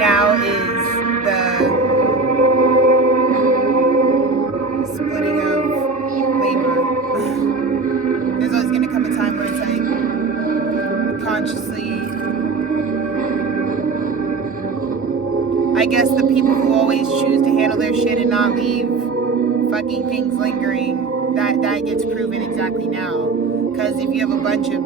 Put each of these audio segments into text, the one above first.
now is the splitting of labor. There's always going to come a time where it's like consciously, I guess the people who always choose to handle their shit and not leave fucking things lingering, that gets proven exactly now. Because if you have a bunch of,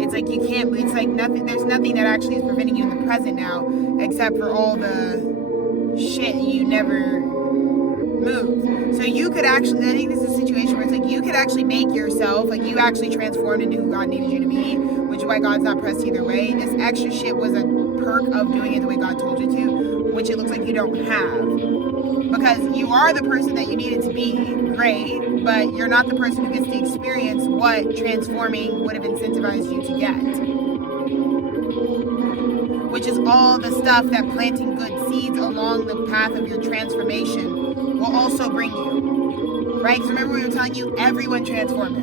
it's like you can't, it's like nothing, there's nothing that actually is preventing you in the present now except for all the shit you never moved. So you could actually, I think this is a situation where it's like you could actually make yourself, like you actually transformed into who God needed you to be, which is why God's not pressed either way. This extra shit was a perk of doing it the way God told you to, which it looks like you don't have. Because you are the person that you needed to be, great, but you're not the person who gets to experience what transforming would have incentivized you to get. Which is all the stuff that planting good seeds along the path of your transformation will also bring you. Right? Because remember we were telling you everyone transforms.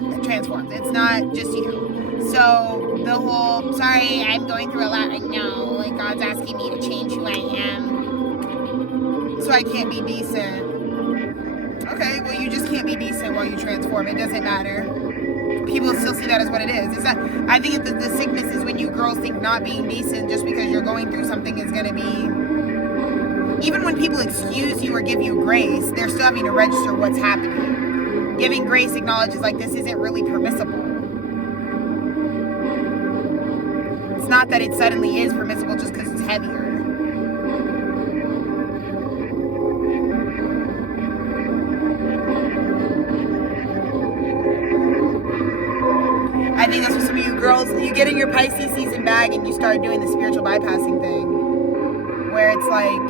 It's not just you. So the whole, sorry, I'm going through a lot right now. Like God's asking me to change who I am. So I can't be decent. Okay, well you just can't be decent while you transform. It doesn't matter. People still see that as what it is. It's not, I think the sickness is when you girls think not being decent just because you're going through something is going to be... Even when people excuse you or give you grace, they're still having to register what's happening. Giving grace acknowledges like this isn't really permissible. It's not that it suddenly is permissible just because it's heavier. I think that's what some of you girls, you get in your Pisces season bag and you start doing the spiritual bypassing thing. Where it's like,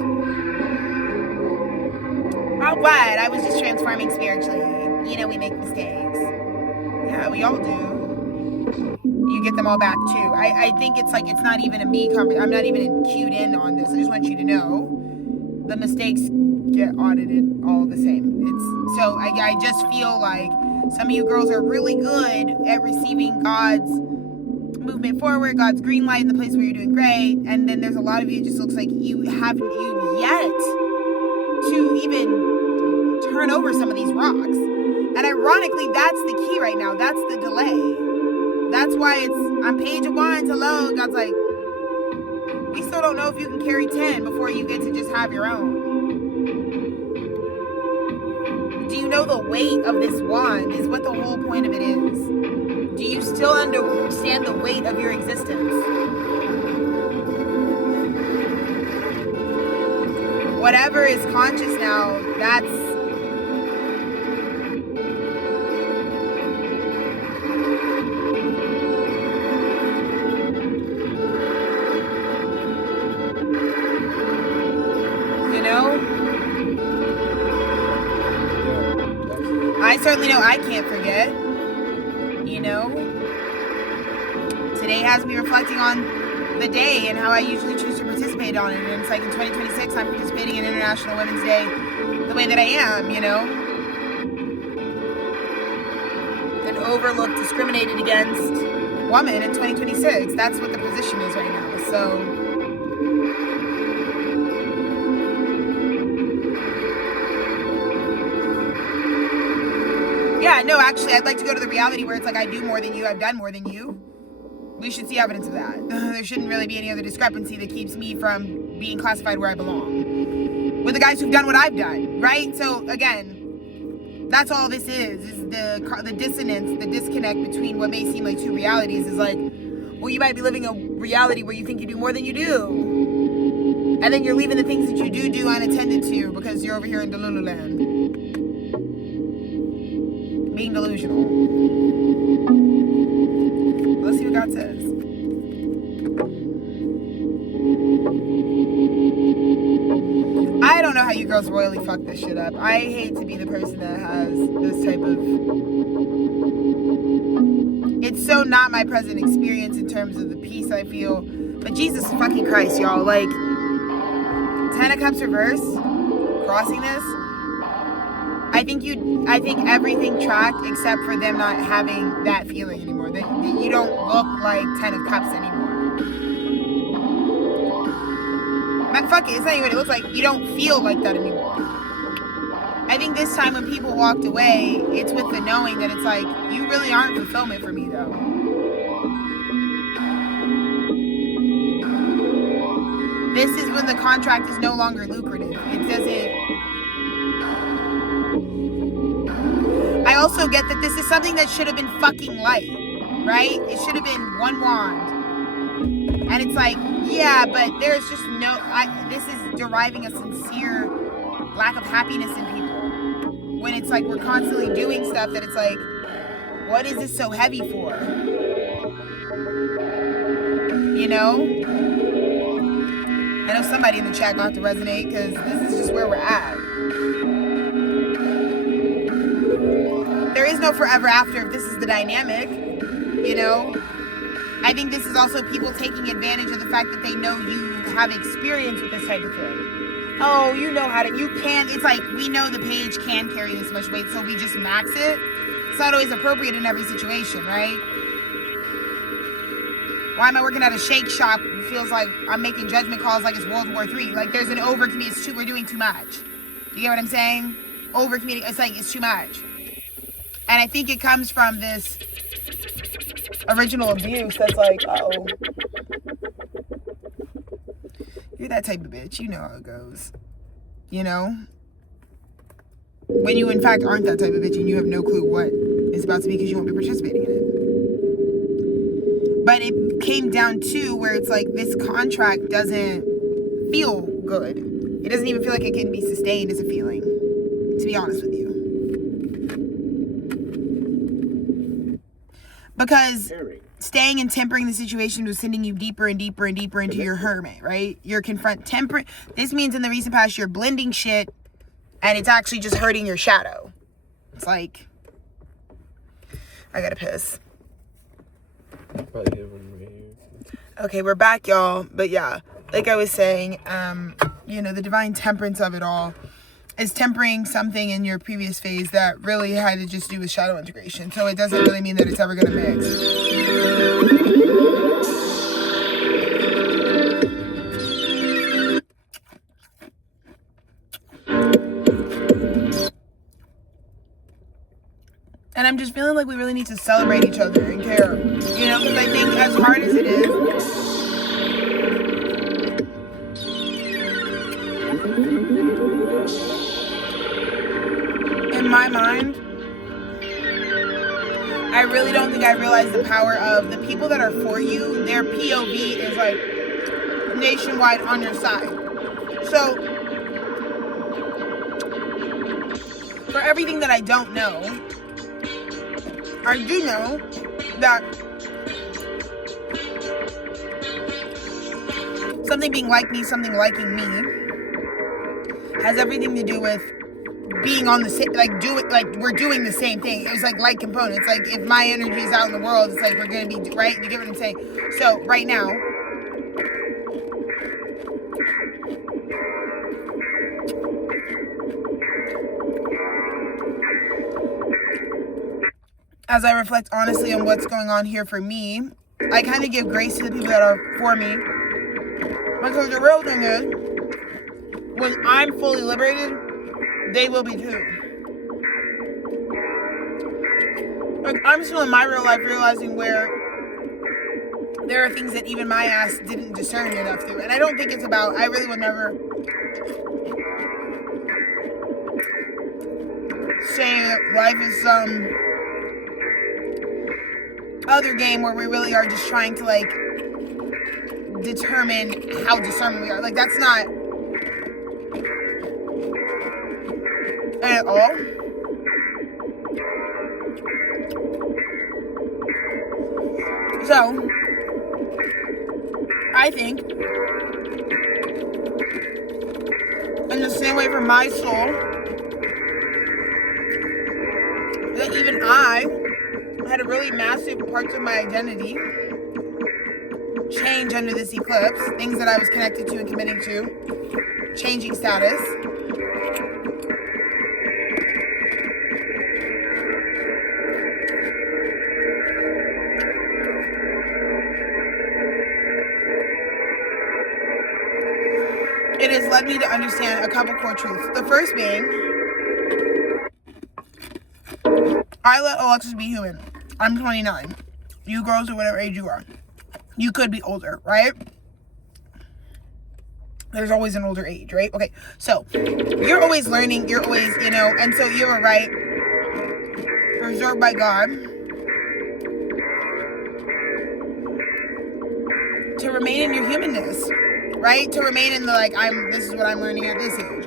oh, what? I was just transforming spiritually. You know, we make mistakes. Yeah, we all do. You get them all back too. I think it's like, it's not even a me conversation. I'm not even cued in on this. I just want you to know the mistakes get audited all the same. It's so I just feel like some of you girls are really good at receiving God's movement forward, God's green light in the place where you're doing great, and then there's a lot of you, it just looks like you haven't yet to even turn over some of these rocks. And ironically, that's the key right now. That's the delay. That's why it's on page of wands. Hello, God's like, we still don't know if you can carry 10 before you get to just have your own. Do you know the weight of this wand is what the whole point of it is? Do you still understand the weight of your existence? Whatever is conscious now, that's I certainly know I can't forget, you know. Today has me reflecting on the day and how I usually choose to participate on it. And it's like in 2026, I'm participating in International Women's Day the way that I am, you know. An overlooked, discriminated against woman in 2026. That's what the position is right now. So yeah, no, actually, I'd like to go to the reality where it's like, I do more than you, I've done more than you. We should see evidence of that. There shouldn't really be any other discrepancy that keeps me from being classified where I belong with the guys who've done what I've done, right? So again, that's all this is the dissonance, the disconnect between what may seem like two realities is like, well, you might be living a reality where you think you do more than you do. And then you're leaving the things that you do unattended to because you're over here in Delulu land. Being delusional. Let's see what God says. I don't know how you girls royally fuck this shit up. I hate to be the person that has this type of... It's so not my present experience in terms of the peace I feel. But Jesus fucking Christ, y'all. Like, 10 of Cups reverse, crossing this. I think everything tracked except for them not having that feeling anymore. That you don't look like 10 of Cups anymore. Man, fuck it, it's not even what it looks like. You don't feel like that anymore. I think this time when people walked away, it's with the knowing that it's like, you really aren't fulfillment for me though. This is when the contract is no longer lucrative. It doesn't... I also get that this is something that should have been fucking light, right? It should have been one wand. And it's like, yeah, but there's just no... this is deriving a sincere lack of happiness in people. When it's like we're constantly doing stuff that it's like, what is this so heavy for? You know? I know somebody in the chat got to resonate because this is just where we're at. There is no forever after if this is the dynamic, you know? I think this is also people taking advantage of the fact that they know you have experience with this type of thing. Oh, you know how to, you can, it's like, we know the page can carry this much weight, so we just max it. It's not always appropriate in every situation, right? Why am I working at a shake shop? It feels like I'm making judgment calls like it's World War III. Like there's an we're doing too much. You get what I'm saying? Over-communication, it's like, it's too much. And I think it comes from this original abuse that's like, oh, you're that type of bitch. You know how it goes. You know? When you, in fact, aren't that type of bitch and you have no clue what it's about to be because you won't be participating in it. But it came down to where it's like this contract doesn't feel good. It doesn't even feel like it can be sustained as a feeling, to be honest with you. Because staying and tempering the situation was sending you deeper and deeper and deeper into your hermit, right? You're tempering. This means in the recent past, you're blending shit and it's actually just hurting your shadow. It's like, I gotta piss. Okay, we're back, y'all. But yeah, like I was saying, the divine temperance of it all is tempering something in your previous phase that really had to just do with shadow integration. So it doesn't really mean that it's ever going to mix. And I'm just feeling like we really need to celebrate each other and care. Because I think as hard as it is, in my mind, I really don't think I realized the power of the people that are for you. Their POV is like nationwide on your side. So for everything that I don't know, I do know that something being like me, something liking me, has everything to do with being on the same, we're doing the same thing. It was like components. Like if my energy is out in the world, it's like we're gonna be, right? You get what I'm saying? So right now, as I reflect honestly on what's going on here for me, I kind of give grace to the people that are for me. Because the real thing is, when I'm fully liberated, they will be too. Like, I'm still in my real life realizing where there are things that even my ass didn't discern enough to. And I don't think it's about, I really would never say that life is some other game where we really are just trying to, like, determine how discerning we are. Like, that's not at all. So, I think, in the same way for my soul, that even I had a really massive parts of my identity change under this eclipse, things that I was connected to and committing to, changing status. It has led me to understand a couple core truths. The first being, I let Alexis be human. I'm 29. You girls are whatever age you are. You could be older, right? There's always an older age, right? Okay, so you're always learning. You're always, and so you were right. Reserved by God to remain in your humanness. Right? To remain in the, this is what I'm learning at this age.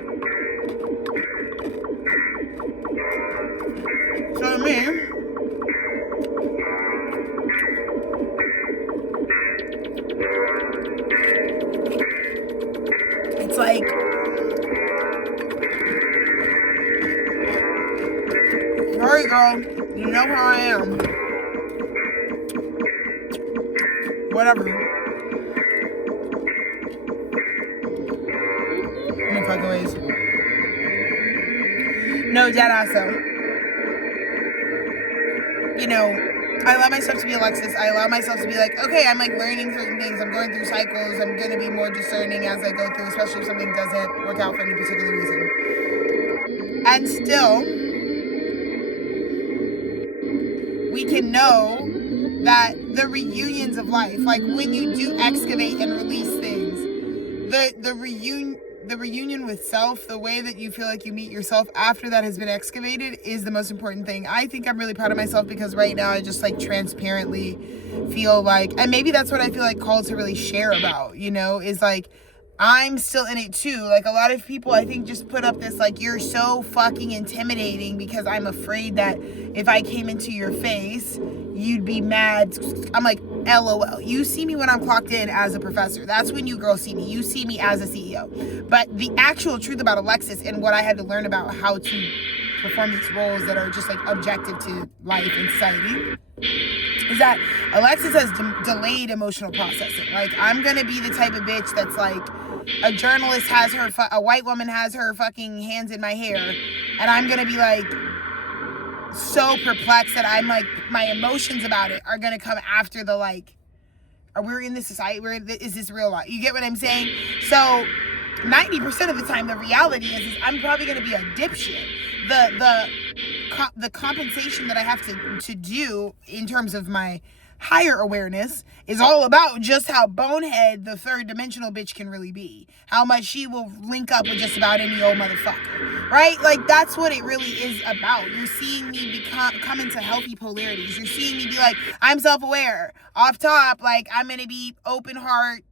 So to me, it's like, sorry girl, you know how I am. Whatever. Fucking ways. No, dead ass though. I allow myself to be Alexis. I allow myself to be like, okay, I'm like learning certain things. I'm going through cycles. I'm going to be more discerning as I go through, especially if something doesn't work out for any particular reason. And still, we can know that the reunions of life, like when you do excavate and release things, the reunion with self, the way that you feel like you meet yourself after that has been excavated is the most important thing. I think I'm really proud of myself because right now I just like transparently feel like, and maybe that's what I feel like called to really share about, is like, I'm still in it too. Like, a lot of people, I think, just put up this, like, you're so fucking intimidating because I'm afraid that if I came into your face, you'd be mad. I'm like, LOL. You see me when I'm clocked in as a professor. That's when you girls see me. You see me as a CEO. But the actual truth about Alexis and what I had to learn about how to perform these roles that are just, like, objective to life and society is that Alexis has delayed emotional processing. Like, I'm gonna be the type of bitch that's like, a journalist has her, a white woman has her fucking hands in my hair, and I'm gonna be like, so perplexed that I'm like, my emotions about it are gonna come after the, like, we're in this society, is this real life? You get what I'm saying? So 90% of the time, the reality is I'm probably gonna be a dipshit. The compensation that I have to do in terms of my higher awareness is all about just how bonehead the third dimensional bitch can really be. How much she will link up with just about any old motherfucker, right? Like, that's what it really is about. You're seeing me come into healthy polarities. You're seeing me be like, I'm self-aware. Off top, like, I'm gonna be open heart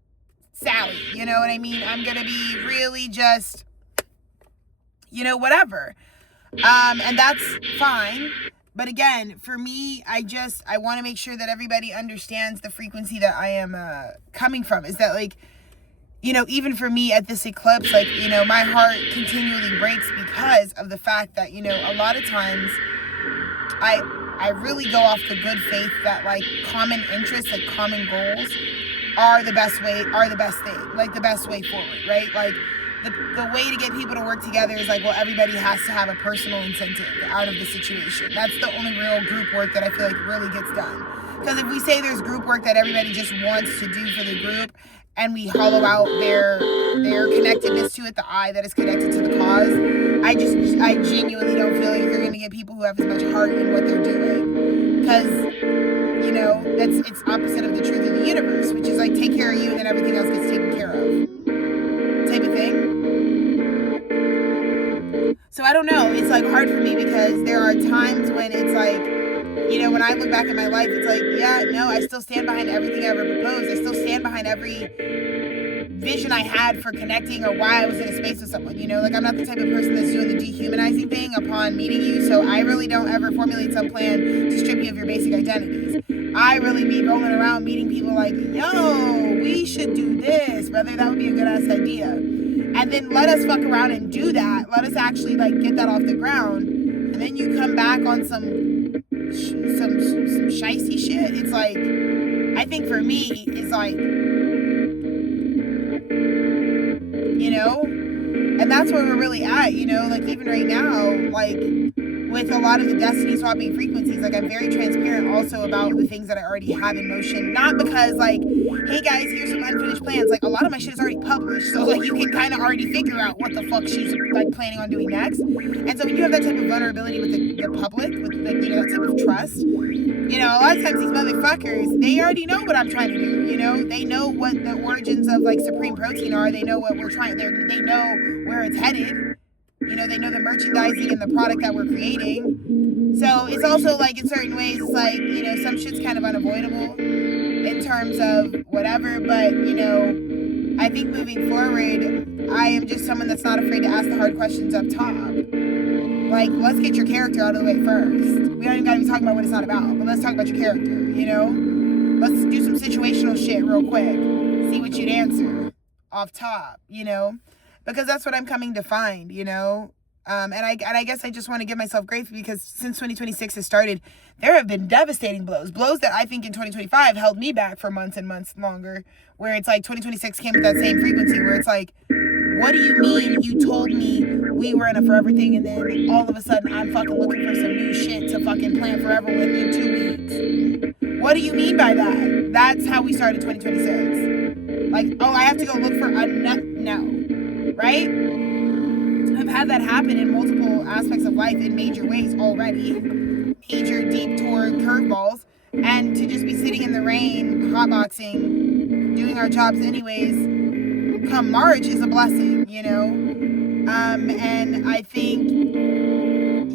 Sally, you know what I mean? I'm gonna be really just, whatever. And that's fine. But again, for me, I want to make sure that everybody understands the frequency that I am coming from. Is that, like, even for me at this eclipse, like, my heart continually breaks because of the fact that, a lot of times I really go off the good faith that, like, common interests, like common goals are the best thing, like the best way forward, right? Like, the way to get people to work together is like, well, everybody has to have a personal incentive out of the situation. That's the only real group work that I feel like really gets done. Because if we say there's group work that everybody just wants to do for the group, and we hollow out their connectedness to it, the I that is connected to the cause, I genuinely don't feel like you're going to get people who have as much heart in what they're doing. Because, it's opposite of the truth of the universe, which is like, take care of you and then everything else gets taken care of. Type of thing. So I don't know, it's like hard for me because there are times when it's like, when I look back at my life, it's like, yeah, no, I still stand behind everything I ever proposed. I still stand behind every vision I had for connecting or why I was in a space with someone, like, I'm not the type of person that's doing the dehumanizing thing upon meeting you. So I really don't ever formulate some plan to strip you of your basic identities. I really be rolling around meeting people like, yo, we should do this, brother. That would be a good ass idea. And then let us fuck around and do that. Let us actually, like, get that off the ground. And then you come back on some shicey shit. It's like, I think for me, it's like, and that's where we're really at, like, even right now, like, with a lot of the destiny swapping frequencies, like, I'm very transparent also about the things that I already have in motion. Not because, like, hey guys, here's some unfinished plans. Like, a lot of my shit is already published, so, like, you can kind of already figure out what the fuck she's, like, planning on doing next. And so when you have that type of vulnerability with the public, with, like, that type of trust, a lot of times these motherfuckers, they already know what I'm trying to do. They know what the origins of, like, Supreme Protein are. They know what we're trying. They know where it's headed. They know the merchandising and the product that we're creating. So it's also, like, in certain ways, it's like, some shit's kind of unavoidable in terms of whatever. But, I think moving forward, I am just someone that's not afraid to ask the hard questions up top. Like, let's get your character out of the way first. We don't even gotta be talking about what it's not about, but let's talk about your character, Let's do some situational shit real quick. See what you'd answer off top, Because that's what I'm coming to find, And I guess I just want to give myself grace because since 2026 has started, there have been devastating blows that I think in 2025 held me back for months and months longer, where it's like 2026 came with that same frequency where it's like, what do you mean you told me we were in a forever thing and then all of a sudden I'm fucking looking for some new shit to fucking plan forever with in 2 weeks? What do you mean by that? That's how we started 2026. Like, oh, I have to go look for a no, right? I've had that happen in multiple aspects of life in major ways already. Major deep tour curveballs. And to just be sitting in the rain, hotboxing, doing our jobs anyways, come March is a blessing, And I think,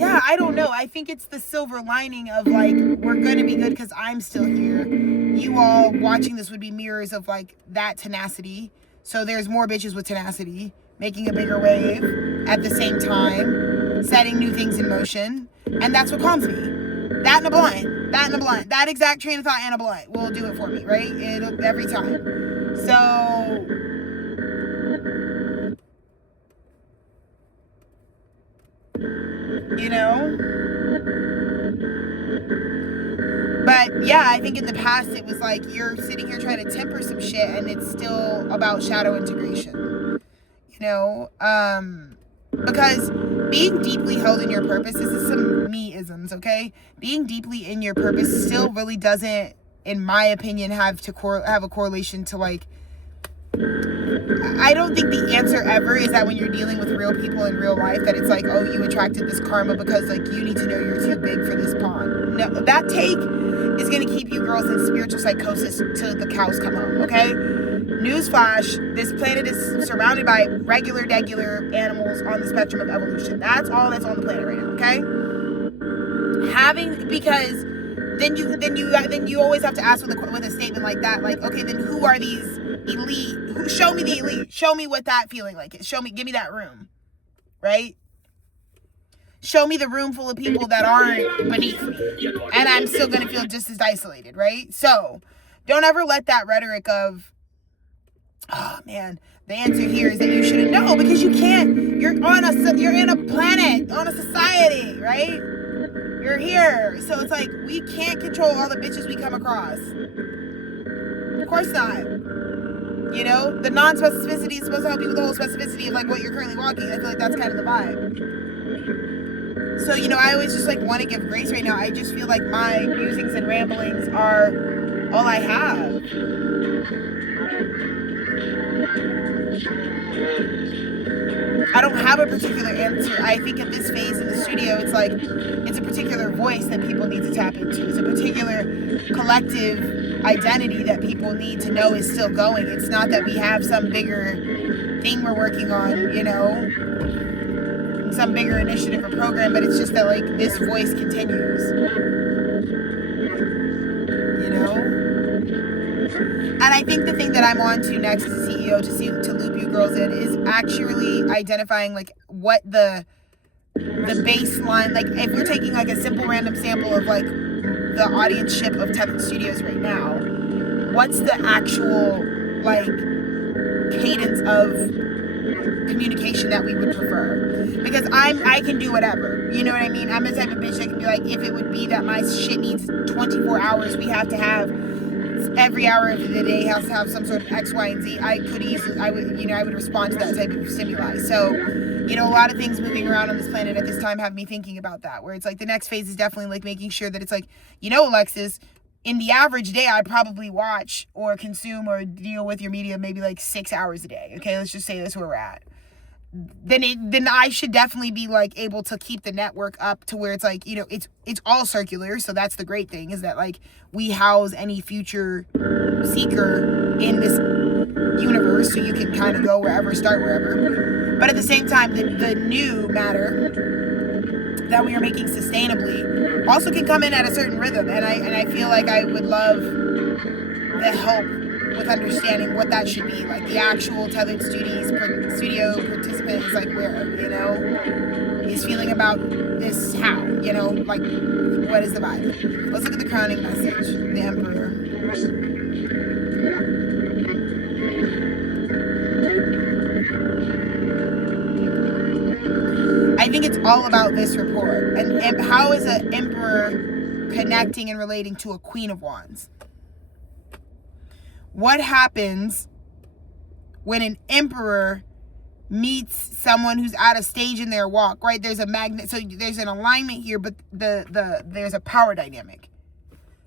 I don't know. I think it's the silver lining of, like, we're going to be good because I'm still here. You all watching this would be mirrors of, like, that tenacity. So there's more bitches with tenacity, making a bigger wave at the same time, setting new things in motion. And that's what calms me. That and a blunt. That exact train of thought and a blunt will do it for me, right? It'll, every time. So, you know? But yeah, I think in the past it was like you're sitting here trying to temper some shit and it's still about shadow integration. You know? Because being deeply held in your purpose, this is some me-isms, okay? Being deeply in your purpose still really doesn't, in my opinion, have a correlation to like, I don't think the answer ever is that when you're dealing with real people in real life that it's like, oh, you attracted this karma because like you need to know you're too big for this pond. No, that take is going to keep you girls in spiritual psychosis till the cows come home, okay? Newsflash, this planet is surrounded by regular animals on the spectrum of evolution. That's all that's on the planet right now, okay? Because then you always have to ask with a statement like that, like, okay, then who are these elite? Show me the elite. Show me what that feeling like is. Give me that room, right? Show me the room full of people that aren't beneath me, and I'm still gonna feel just as isolated, right? So, don't ever let that rhetoric of, oh man, the answer here is that you shouldn't know because you can't. You're in a planet, on a society, right? You're here, so it's like we can't control all the bitches we come across. Of course not. You know, the non-specificity is supposed to help you with the whole specificity of like what you're currently walking. I feel like that's kind of the vibe. So, you know, I always just like want to give grace right now. I just feel like my musings and ramblings are all I have. I don't have a particular answer. I think at this phase in the studio, it's like, it's a particular voice that people need to tap into. It's a particular collective identity that people need to know is still going. It's not that we have some bigger thing we're working on, you know, some bigger initiative or program, but it's just that like this voice continues, you know? And I think the thing that I'm on to next as a CEO to loop you girls in is actually identifying like what the baseline, like if we're taking like a simple random sample of like the audience-ship of Tethered Studios right now, what's the actual like cadence of communication that we would prefer? Because I can do whatever, you know what I mean? I'm the type of bitch that can be like, if it would be that my shit needs 24 hours, we have to have every hour of the day has to have some sort of X, Y, and Z. I would respond to that type of stimuli. So, you know, a lot of things moving around on this planet at this time have me thinking about that, where it's like the next phase is definitely like making sure that it's like, you know, Alexis, in the average day, I probably watch or consume or deal with your media maybe like 6 hours a day. Okay, let's just say that's where we're at. Then I should definitely be like able to keep the network up to where it's like, you know, it's all circular. So that's the great thing, is that like we house any future seeker in this universe, so you can kind of go wherever, start wherever. But at the same time, the new matter that we are making sustainably also can come in at a certain rhythm, and I feel like I would love the help with understanding what that should be. Like the actual Tethered studio participant is like, where, you know, is feeling about this, how, you know, like what is the vibe? Let's look at the crowning message, the Emperor. I think it's all about this rapport. And how is an Emperor connecting and relating to a Queen of Wands? What happens when an Emperor meets someone who's at a stage in their walk, right? There's a magnet, so there's an alignment here, but there's a power dynamic.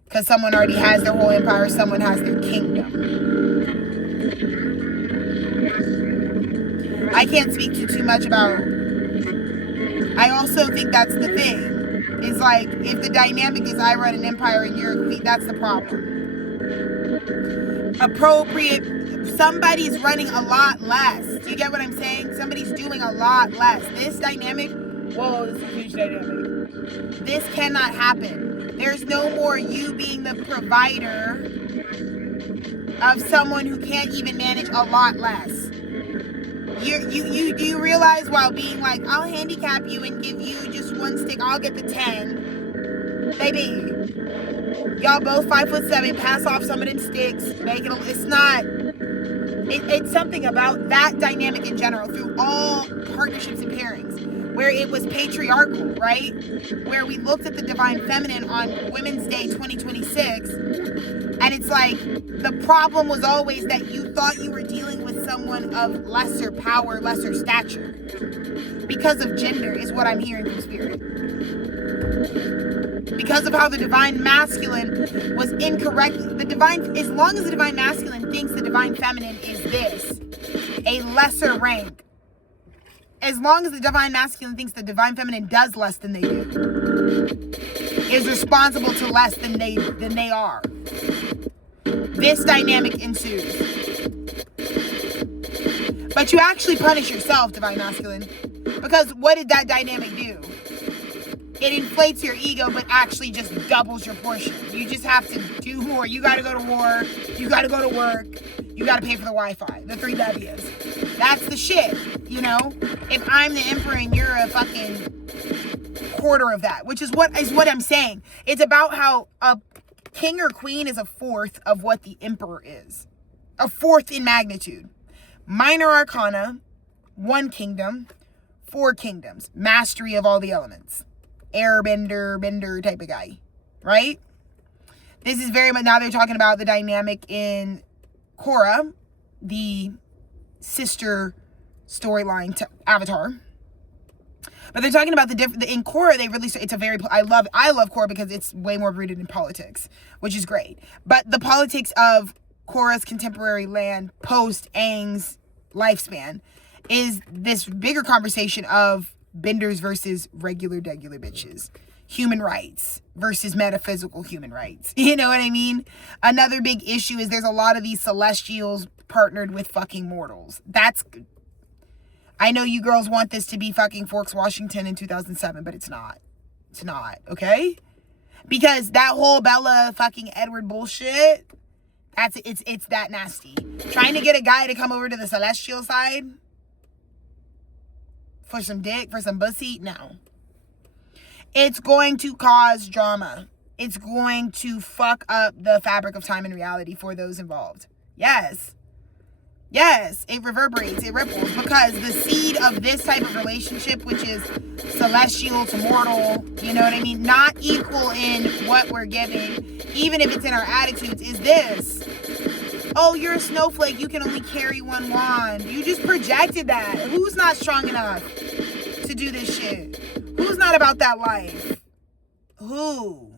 Because someone already has their whole empire, someone has their kingdom. I can't speak to too much about. I also think that's the thing. Is like, if the dynamic is I run an empire and you're a queen, that's the problem. Somebody's running a lot less. Do you get what I'm saying? Somebody's doing a lot less. This dynamic, whoa, this is a huge dynamic. This cannot happen. There's no more you being the provider of someone who can't even manage a lot less. You realize while being like, I'll handicap you and give you just one stick, I'll get the 10. Baby, y'all both 5'7", pass off some of them sticks, make it, it's not, it's something about that dynamic in general through all partnerships and pairings, where it was patriarchal, right? Where we looked at the divine feminine on Women's Day 2026, and it's like, the problem was always that you thought you were dealing with someone of lesser power, lesser stature. Because of gender is what I'm hearing from spirit. Because of how the divine masculine was incorrect. As long as the divine masculine thinks the divine feminine is this, a lesser rank. As long as the divine masculine thinks the divine feminine does less than they do, is responsible to less than they are, this dynamic ensues. But you actually punish yourself, divine masculine, because what did that dynamic do? It inflates your ego, but actually just doubles your portion. You just have to do more. You got to go to war. You got to go to work. You got to pay for the Wi-Fi. The 3 W's. That's the shit, you know? If I'm the emperor and you're a fucking quarter of that, which is what I'm saying. It's about how a king or queen is a fourth of what the emperor is. A fourth in magnitude. Minor arcana, 1 kingdom, 4 kingdoms. Mastery of all the elements. Bender type of guy, right? This is very much, now they're talking about the dynamic in Korra, the sister storyline to Avatar. But they're talking about in Korra, they really, it's a very, I love Korra because it's way more rooted in politics, which is great. But the politics of Korra's contemporary land post Aang's lifespan is this bigger conversation of benders versus regular bitches. Human rights versus metaphysical human rights. You know what I mean? Another big issue is there's a lot of these celestials partnered with fucking mortals. I know you girls want this to be fucking Forks, Washington in 2007, but it's not. It's not, okay? Because that whole Bella fucking Edward bullshit, it's that nasty. Trying to get a guy to come over to the celestial side for some dick, for some pussy, no. It's going to cause drama. It's going to fuck up the fabric of time and reality for those involved. Yes. Yes, it reverberates, it ripples, because the seed of this type of relationship, which is celestial to mortal, you know what I mean, not equal in what we're giving, even if it's in our attitudes, is this. Oh, you're a snowflake, you can only carry 1 wand. You just projected that. Who's not strong enough to do this shit? Who's not about that life? Who?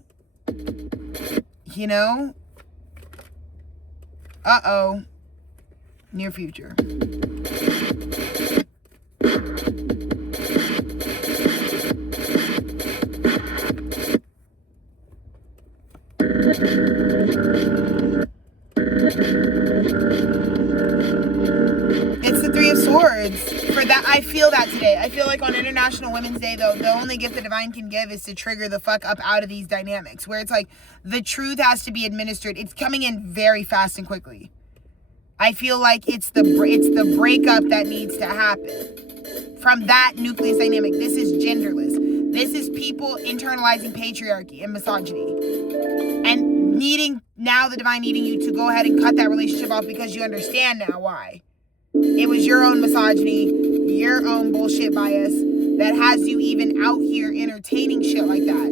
You know? Uh-oh. Near future. It's the 3 of Swords. For that, I feel that today. I feel like on International Women's Day, though, the only gift the divine can give is to trigger the fuck up out of these dynamics, where it's like the truth has to be administered. It's coming in very fast and quickly. I feel like it's the breakup that needs to happen from that nucleus dynamic. This is genderless. This is people internalizing patriarchy and misogyny, and the divine needing you to go ahead and cut that relationship off because you understand now why. It was your own misogyny, your own bullshit bias that has you even out here entertaining shit like that.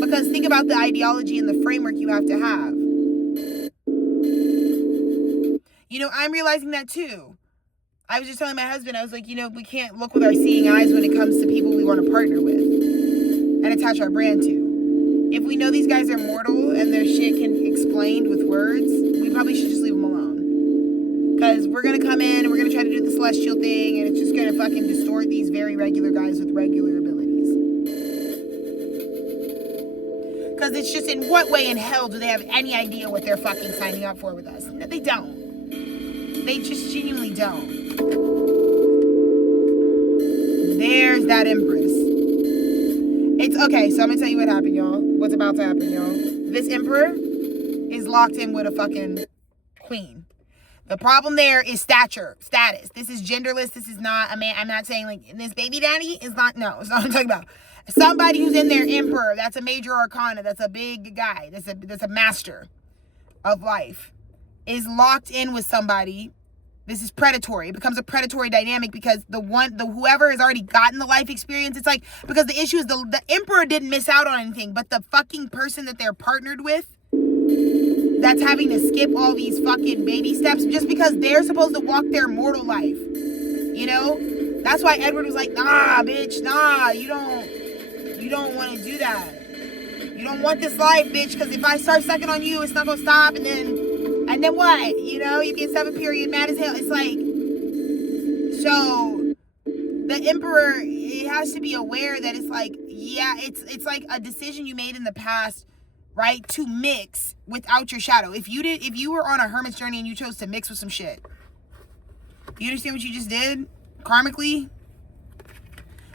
Because think about the ideology and the framework you have to have. You know, I'm realizing that too. I was just telling my husband, I was like, you know, we can't look with our seeing eyes when it comes to people we want to partner with and attach our brand to. If we know these guys are mortal and their shit can be explained with words, we probably should just leave them alone. Because we're going to come in and we're going to try to do the celestial thing, and it's just going to fucking distort these very regular guys with regular abilities. Because it's just, in what way in hell do they have any idea what they're fucking signing up for with us? No, they don't. They just genuinely don't. There's that Empress. It's okay, so I'm gonna tell you what happened, y'all. What's about to happen, y'all. This Emperor is locked in with a fucking queen. The problem there is status. This is genderless. This is not a man. I'm not saying like this baby daddy is not. No, it's not what I'm talking about. Somebody who's in their emperor. That's a major arcana. That's a big guy. That's a master of life. Is locked in with somebody. This is predatory. It becomes a predatory dynamic because whoever has already gotten the life experience. It's like because the issue is the emperor didn't miss out on anything, but the fucking person that they're partnered with. That's having to skip all these fucking baby steps just because they're supposed to walk their mortal life. You know? That's why Edward was like, nah, bitch, nah, you don't want to do that. You don't want this life, bitch, because if I start sucking on you, it's not going to stop, and then what? You know, you get 7 period, mad as hell. It's like, so, the emperor, it has to be aware that it's like, yeah, it's like a decision you made in the past, right, to mix without your shadow. If you were on a hermit's journey and you chose to mix with some shit, you understand what you just did karmically?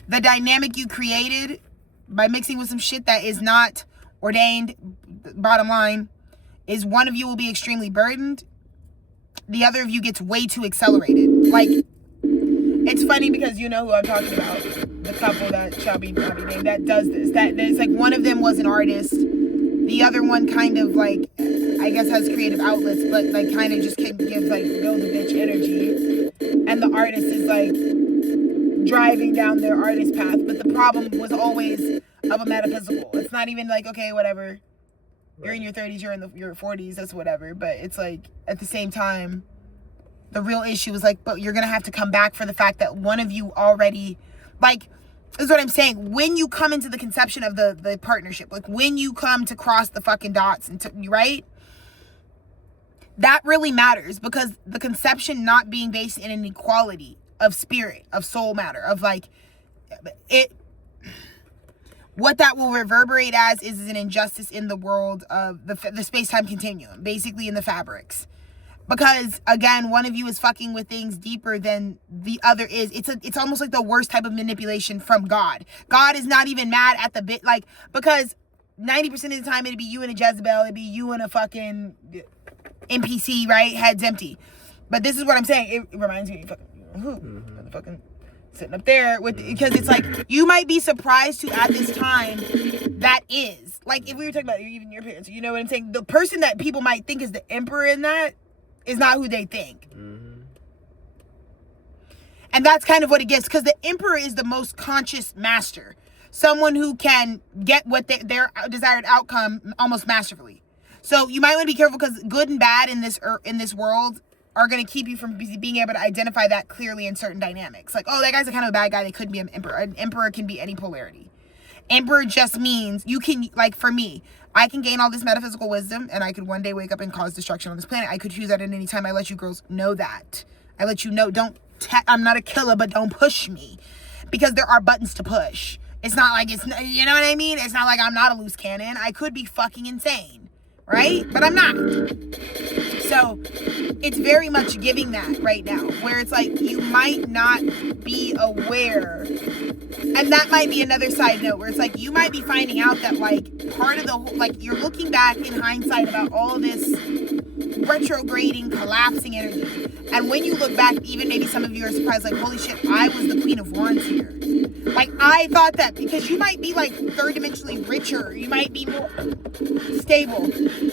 The dynamic you created by mixing with some shit that is not ordained, bottom line, is one of you will be extremely burdened. The other of you gets way too accelerated. Like, it's funny because you know who I'm talking about. The couple that shall be named that does this. That it's like one of them was an artist. The other one kind of like, I guess has creative outlets, but like kind of just gives like build a bitch energy. And the artist is like driving down their artist path. But the problem was always of a metaphysical. It's not even like, okay, whatever. You're in your 30s, you're in your 40s, that's whatever. But it's like, at the same time, the real issue is like, but you're going to have to come back for the fact that one of you already, like, this is what I'm saying. When you come into the conception of the partnership, like when you come to cross the fucking dots, right? That really matters because the conception not being based in an equality of spirit, of soul matter, of like, what that will reverberate as is an injustice in the world of the space-time continuum, basically in the fabrics. Because again, one of you is fucking with things deeper than the other is. It's almost like the worst type of manipulation from God. God is not even mad at the bit, like, because 90% of the time it'd be you and a Jezebel, it'd be you and a fucking NPC, right? Heads empty. But this is what I'm saying. It reminds me of fucking sitting up there with, because it's like you might be surprised to at this time that is like if we were talking about even your parents, you know what I'm saying? The person that people might think is the emperor in that is not who they think. And that's kind of what it gets, because the emperor is the most conscious master, someone who can get what their desired outcome almost masterfully. So you might want to be careful, because good and bad in this world are going to keep you from being able to identify that clearly in certain dynamics. Like, oh, that guy's a kind of a bad guy, they could be an emperor. An emperor can be any polarity. Emperor just means you can, like, for me, I can gain all this metaphysical wisdom and I could one day wake up and cause destruction on this planet. I could choose that at any time. I let you girls know that. I let you know, I'm not a killer, but don't push me, because there are buttons to push. It's not like you know what I mean? It's not like I'm not a loose cannon. I could be fucking insane, right? But I'm not. So it's very much giving that right now, where it's like you might not be aware. And that might be another side note, where it's like you might be finding out that like part of the whole, like you're looking back in hindsight about all of this retrograding, collapsing energy. And when you look back, even maybe some of you are surprised, like, holy shit, I was the Queen of Wands here. Like, I thought that, because you might be like third dimensionally richer, you might be more stable,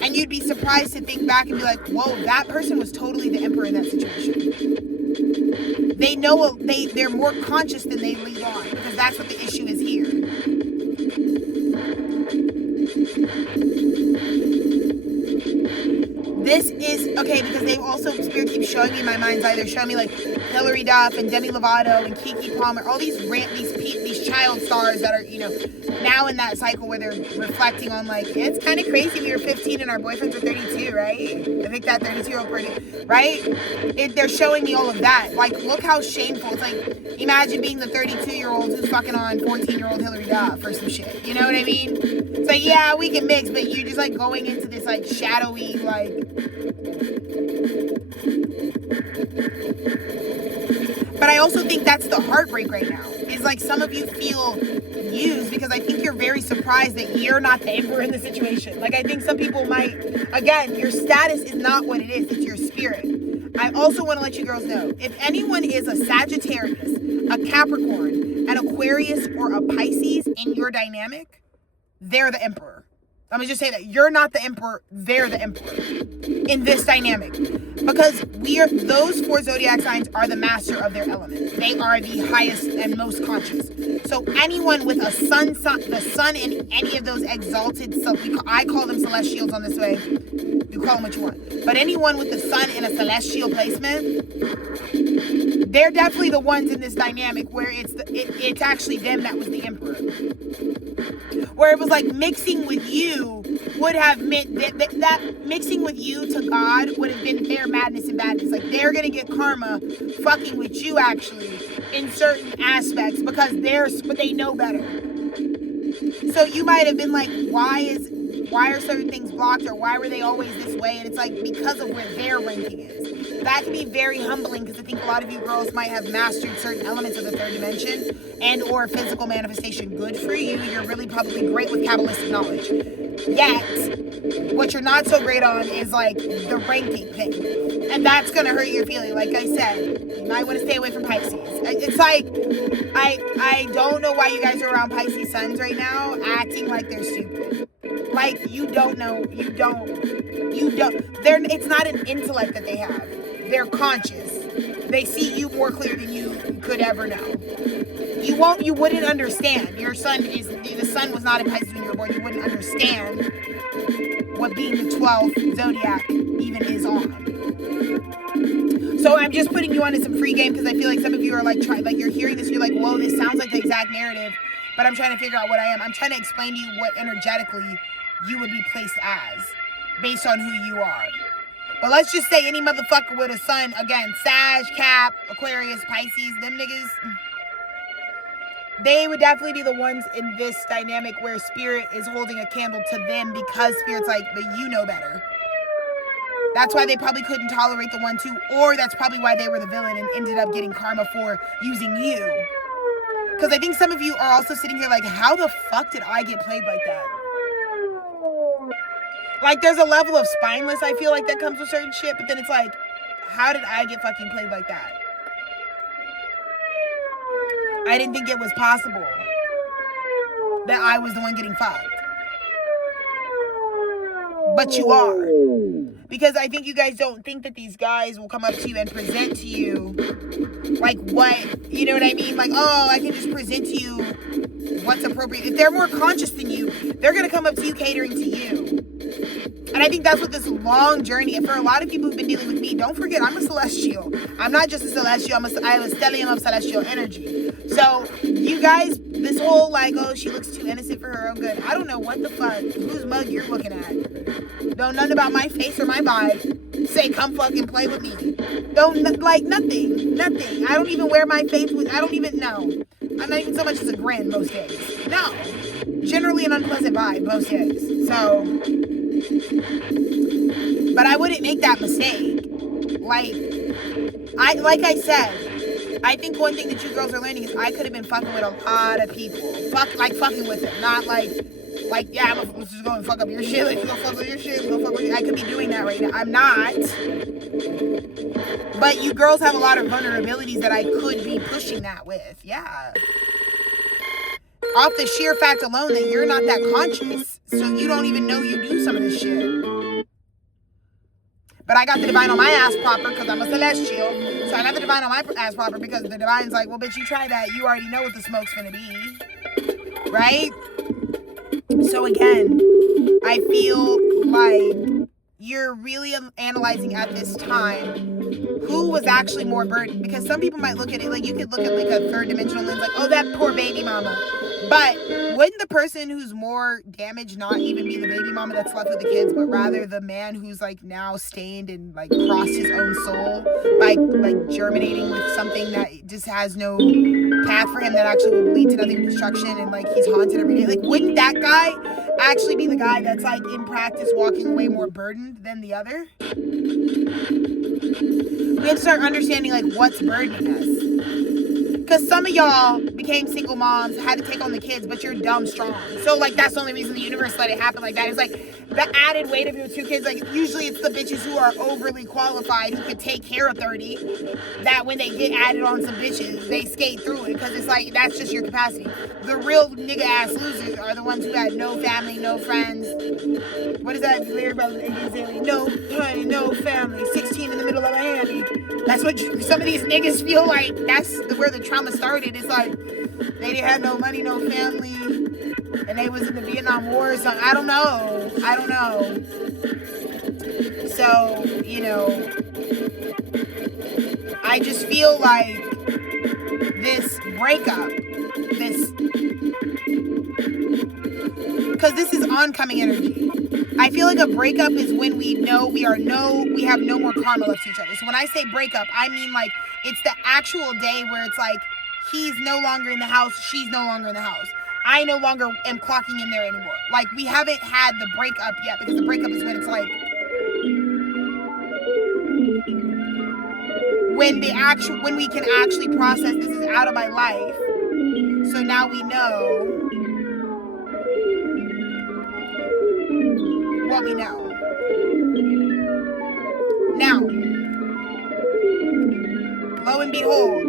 and you'd be surprised to think back and be like, whoa, that person was totally the emperor in that situation. They know, they're more conscious than they lead on, because that's what the issue is here. This is, okay, because they've also, Spirit keeps showing me in my mind's eye, they're showing me like Hilary Duff and Demi Lovato and Keke Palmer, all these child stars that are, you know, now in that cycle where they're reflecting on like, it's kind of crazy we were 15 and our boyfriends were 32, right? I think that 32-year-old person, right? They're showing me all of that. Like, look how shameful. It's like, imagine being the 32-year-old who's fucking on 14-year-old Hilary Duff or some shit. You know what I mean? It's like, yeah, we can mix, but you're just like going into this like shadowy, like, but I also think that's the heartbreak right now. Is like some of you feel use, because I think you're very surprised that you're not the emperor in the situation. Like, I think some people might, again, your status is not what it is, it's your spirit. I also want to let you girls know, if anyone is a Sagittarius, a Capricorn, an Aquarius, or a Pisces in your dynamic, they're the emperor. Let me just say that you're not the emperor, they're the emperor in this dynamic, because those 4 zodiac signs are the master of their element. They are the highest and most conscious. So anyone with a the sun in any of those exalted, I call them celestials on this way. You call them what you want. But anyone with the sun in a celestial placement, they're definitely the ones in this dynamic where it's actually them that was the emperor. Where it was like mixing with you would have meant that mixing with you to God would have been their madness and badness. Like, they're gonna get karma fucking with you actually in certain aspects because they know better. So you might have been like, why are certain things blocked, or why were they always this way? And it's like, because of where their ranking is. That can be very humbling, because I think a lot of you girls might have mastered certain elements of the 3rd dimension and or physical manifestation. Good for you. You're really probably great with Kabbalistic knowledge. Yet, what you're not so great on is like the ranking thing. And that's going to hurt your feeling. Like I said, you might want to stay away from Pisces. It's like, I don't know why you guys are around Pisces suns right now acting like they're stupid. Like, you don't know. You don't. It's not an intellect that they have. They're conscious. They see you more clear than you could ever know. You wouldn't understand. The sun was not in Pisces when you were born. You wouldn't understand what being the 12th zodiac even is on. So I'm just putting you onto some free game, because I feel like some of you are like, you're hearing this, you're like, whoa, this sounds like the exact narrative, but I'm trying to figure out what I am. I'm trying to explain to you what energetically you would be placed as, based on who you are. But let's just say any motherfucker with a sun, again, Sag, Cap, Aquarius, Pisces, them niggas, they would definitely be the ones in this dynamic where spirit is holding a candle to them, because spirit's like, but you know better. That's why they probably couldn't tolerate the 1-2, or that's probably why they were the villain and ended up getting karma for using you. Because I think some of you are also sitting here like, how the fuck did I get played like that? Like, there's a level of spineless, I feel like, that comes with certain shit, but then it's like, how did I get fucking played like that? I didn't think it was possible that I was the one getting fucked. But you are. Because I think you guys don't think that these guys will come up to you and present to you, like, what, you know what I mean? Like, oh, I can just present to you what's appropriate. If they're more conscious than you, they're going to come up to you catering to you. And I think that's what this long journey, and for a lot of people who've been dealing with me, don't forget, I'm a celestial. I'm not just a celestial, I'm a stellium of celestial energy. So, you guys, this whole like, oh, she looks too innocent for her own good. I don't know what the fuck, whose mug you're looking at. Don't nothing about my face or my vibe say, come fucking play with me. Don't, like, nothing. I don't even wear my face with, I don't even know. I'm not even so much as a grin most days. No. Generally an unpleasant vibe most days. So, but I wouldn't make that mistake. Like I said, I think one thing that you girls are learning is I could have been fucking with a lot of people. Fucking with them. Not like, yeah, let's just go and fuck up your shit. Let's go fuck with your shit. Let's go fuck with you. I could be doing that right now. I'm not. But you girls have a lot of vulnerabilities that I could be pushing that with. Yeah. Off the sheer fact alone that you're not that conscious. So you don't even know you do some of this shit. But I got the divine on my ass proper because I'm a celestial. So I got the divine on my ass proper because the divine's like, well, bitch, you try that. You already know what the smoke's gonna be. Right? So again, I feel like you're really analyzing at this time who was actually more burdened. Because some people might look at it, like you could look at like a 3rd dimensional lens, like, oh, that poor baby mama. But wouldn't the person who's more damaged not even be the baby mama that's left with the kids, but rather the man who's like now stained and like crossed his own soul by like germinating with something that just has no path for him, that actually will lead to nothing but destruction, and like he's haunted every day? Like, wouldn't that guy actually be the guy that's like in practice walking away more burdened than the other? We have to start understanding like what's burdening us. Because some of y'all became single moms, had to take on the kids, but you're dumb strong. So, like, that's the only reason the universe let it happen like that. It's like the added weight of your 2 kids. Like, usually it's the bitches who are overly qualified who could take care of 30, that when they get added on some bitches, they skate through it. Because it's like, that's just your capacity. The real nigga-ass losers are the ones who had no family, no friends. What is that lyric about? No honey, no family. 16 in the middle of Miami. That's what some of these niggas feel like. That's where the trauma started. It's like they didn't have no money, no family, and they was in the Vietnam War or something. I don't know. So, you know, I just feel like this breakup, because this is oncoming energy. I feel like a breakup is when we know we have no more karma left to each other. So when I say breakup, I mean like it's the actual day where it's like he's no longer in the house, she's no longer in the house. I no longer am clocking in there anymore. Like, we haven't had the breakup yet, because the breakup is when it's like when we can actually process this is out of my life. So now we know what we know. Now, lo and behold,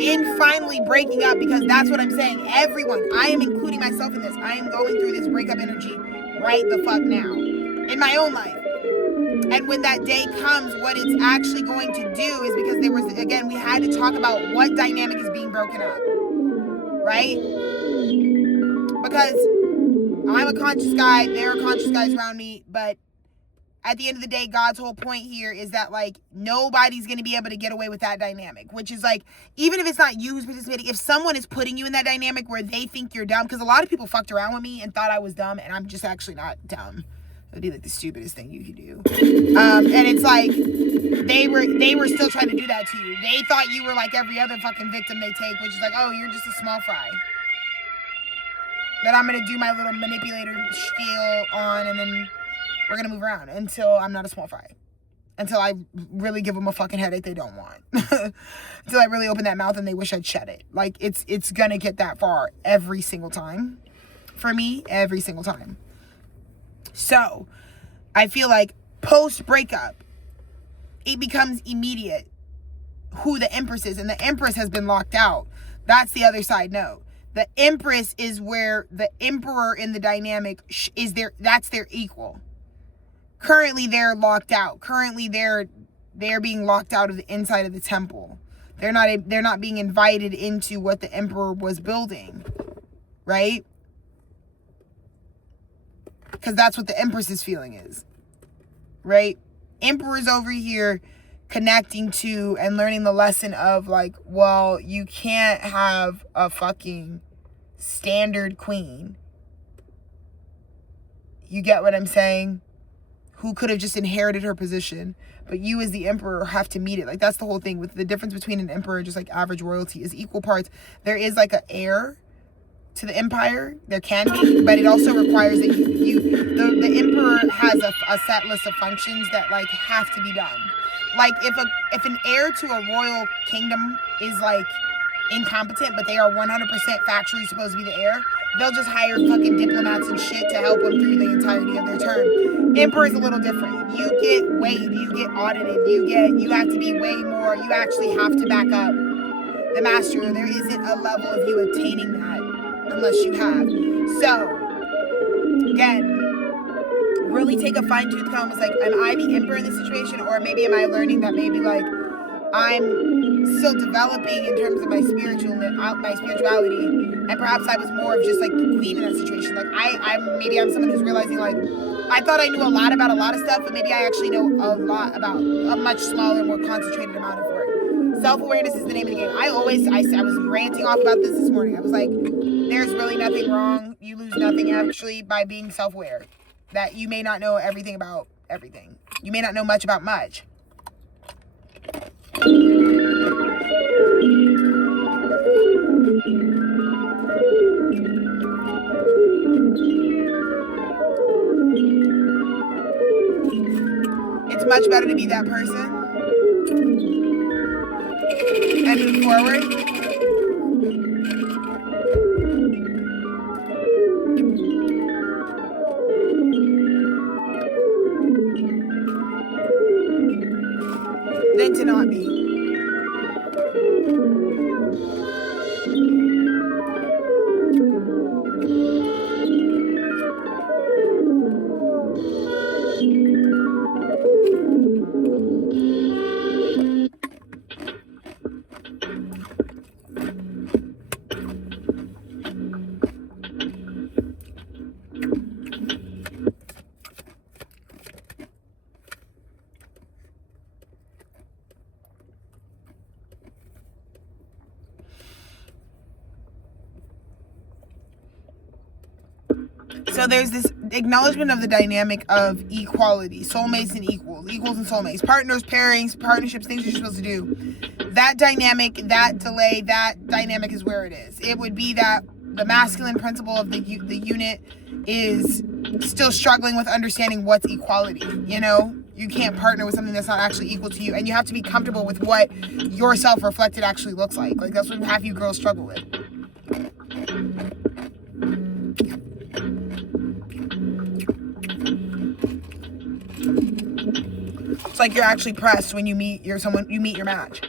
in finally breaking up, because that's what I'm saying, everyone, I am including myself in this, I am going through this breakup energy right the fuck now, in my own life. And when that day comes, what it's actually going to do is, because there was, again, we had to talk about what dynamic is being broken up, right? Because I'm a conscious guy, there are conscious guys around me, but at the end of the day, God's whole point here is that, like, nobody's going to be able to get away with that dynamic, which is like, even if it's not you who's participating, if someone is putting you in that dynamic where they think you're dumb, because a lot of people fucked around with me and thought I was dumb, and I'm just actually not dumb. It would be like the stupidest thing you could do. And it's like, they were still trying to do that to you. They thought you were like every other fucking victim they take, which is like, oh, you're just a small fry that I'm going to do my little manipulator spiel on, and then we're going to move around until I'm not a small fry. Until I really give them a fucking headache they don't want. Until I really open that mouth and they wish I'd shut it. Like, it's going to get that far every single time. For me, every single time. So, I feel like post-breakup, it becomes immediate who the Empress is. And the Empress has been locked out. That's the other side note. The Empress is where the Emperor in the dynamic is there. That's their equal. Currently, they're locked out. Currently, they're being locked out of the inside of the temple. They're not being invited into what the Emperor was building, right? Because that's what the Empress's feeling is, right? Emperor's over here connecting to and learning the lesson of, like, well, you can't have a fucking standard queen. You get what I'm saying? Who could have just inherited her position, but you as the emperor have to meet it. Like, that's the whole thing with the difference between an emperor and just like average royalty is equal parts. There is like an heir to the empire, there can be, but it also requires that the emperor has a set list of functions that like have to be done. Like, if an heir to a royal kingdom is like incompetent, but they are 100% factually supposed to be the heir, they'll just hire fucking diplomats and shit to help them through the entirety of their term. Emperor is a little different. You get weighed, you get audited, you have to be way more, you actually have to back up the master. There isn't a level of you attaining that unless you have. So, again, really take a fine-tooth comb. It's like, am I the emperor in this situation, or maybe am I learning that maybe like I'm still developing in terms of my spirituality, and perhaps I was more of just like the queen in that situation. Like I'm someone who's realizing, like, I thought I knew a lot about a lot of stuff, but maybe I actually know a lot about a much smaller, more concentrated amount of work. Self-awareness is the name of the game. I was ranting off about this morning. I was like, there's really nothing wrong. You lose nothing actually by being self-aware. That you may not know everything about everything. You may not know much about much. It's much better to be that person and move forward So there's this acknowledgement of the dynamic of equality, soulmates and equals and soulmates, partners, pairings, partnerships, things you're supposed to do. That dynamic, that delay, that dynamic is where it is. It would be that the masculine principle of the unit is still struggling with understanding what's equality. You know, you can't partner with something that's not actually equal to you, and you have to be comfortable with what your self-reflected actually looks like. Like, that's what half you girls struggle with. It's like you're actually pressed when you meet your match.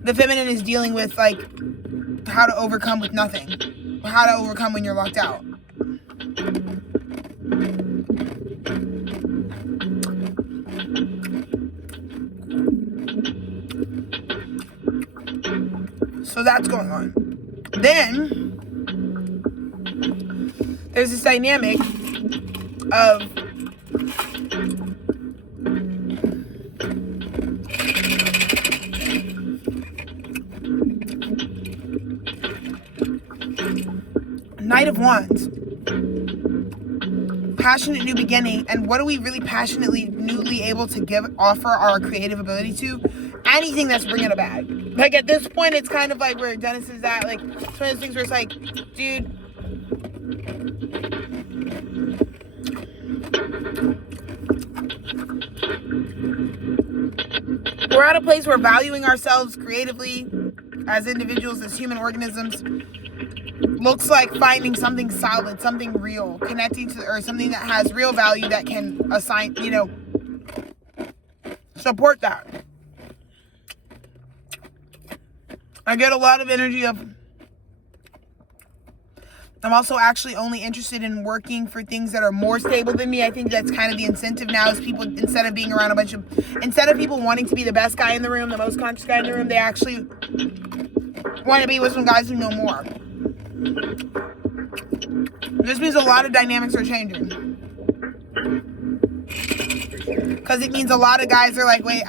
The feminine is dealing with like how to overcome with nothing, how to overcome when you're locked out. So that's going on. Then there's this dynamic of Knight of Wands, passionate new beginning. And what are we really passionately, newly able to offer our creative ability to? Anything that's bringing a bag. Like, at this point, it's kind of like where Dennis is at. Like, it's one of those things where it's like, dude, we're at a place where valuing ourselves creatively as individuals, as human organisms, looks like finding something solid, something real, connecting to the earth, something that has real value that can assign, support that. I get a lot of energy of, I'm also actually only interested in working for things that are more stable than me. I think that's kind of the incentive now, is people, instead of being around instead of people wanting to be the best guy in the room, the most conscious guy in the room, they actually want to be with some guys who know more. This means a lot of dynamics are changing. Because it means a lot of guys are like, wait,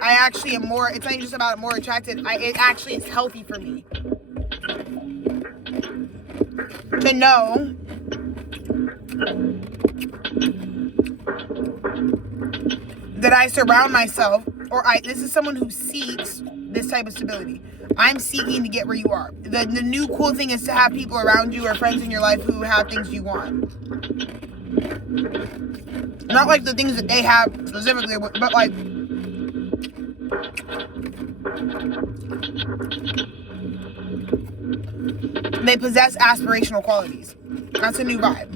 I actually am more, it's not just about more attracted, it actually is healthy for me to know that I surround myself, this is someone who seeks this type of stability. I'm seeking to get where you are. The new cool thing is to have people around you or friends in your life who have things you want. Not like the things that they have specifically, but like they possess aspirational qualities. That's a new vibe.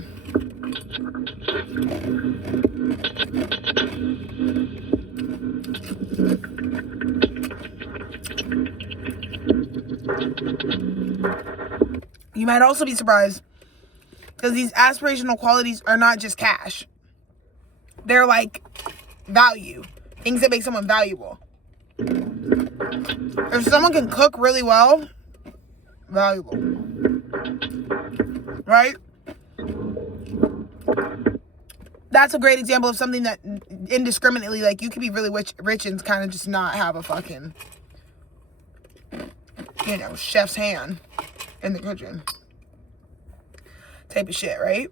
You might also be surprised because these aspirational qualities are not just cash. They're like value, things that make someone valuable. If someone can cook really well, valuable, right? That's a great example of something that indiscriminately, like, you could be really rich and kind of just not have a fucking, chef's hand in the kitchen type of shit, right?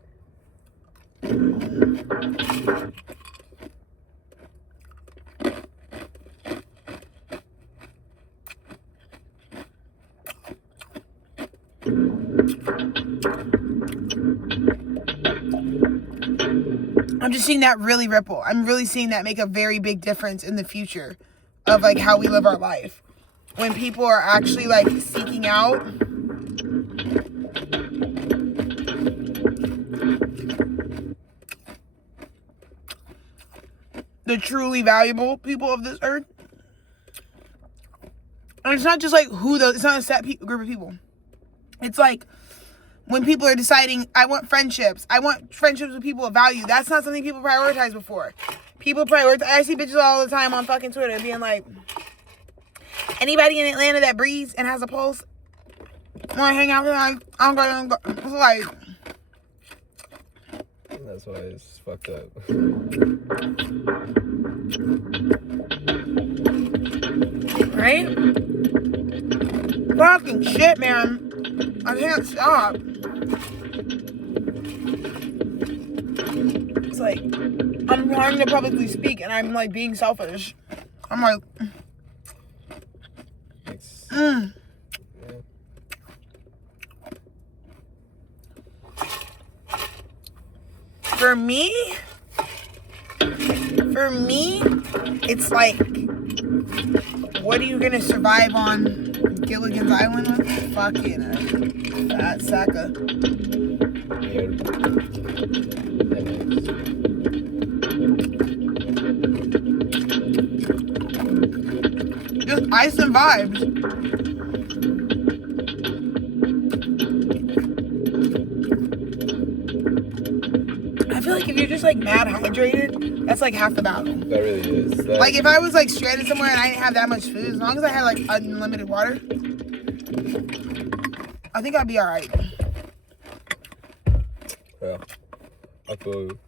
I'm just seeing that really ripple. I'm really seeing that make a very big difference in the future of like how we live our life. When people are actually like seeking out the truly valuable people of this earth. And it's not just like it's not a set group of people. It's like when people are deciding, I want friendships with people of value. That's not something people prioritize before. People prioritize. I see bitches all the time on fucking Twitter being like, anybody in Atlanta that breathes and has a pulse, want to hang out with them? I'm going. It's like, that's why it's fucked up. Right? Fucking shit, man. I can't stop. It's like, I'm trying to publicly speak and I'm like being selfish. I'm like, For me, it's like, what are you gonna survive on Gilligan's Island with? Fucking fat sucker. Just ice and vibes. I feel like if you're just like mad hydrated, that's like half the battle. That really is. Like if I was like stranded somewhere and I didn't have that much food, as long as I had like unlimited water, I think I'd be alright. Yeah. I feel you.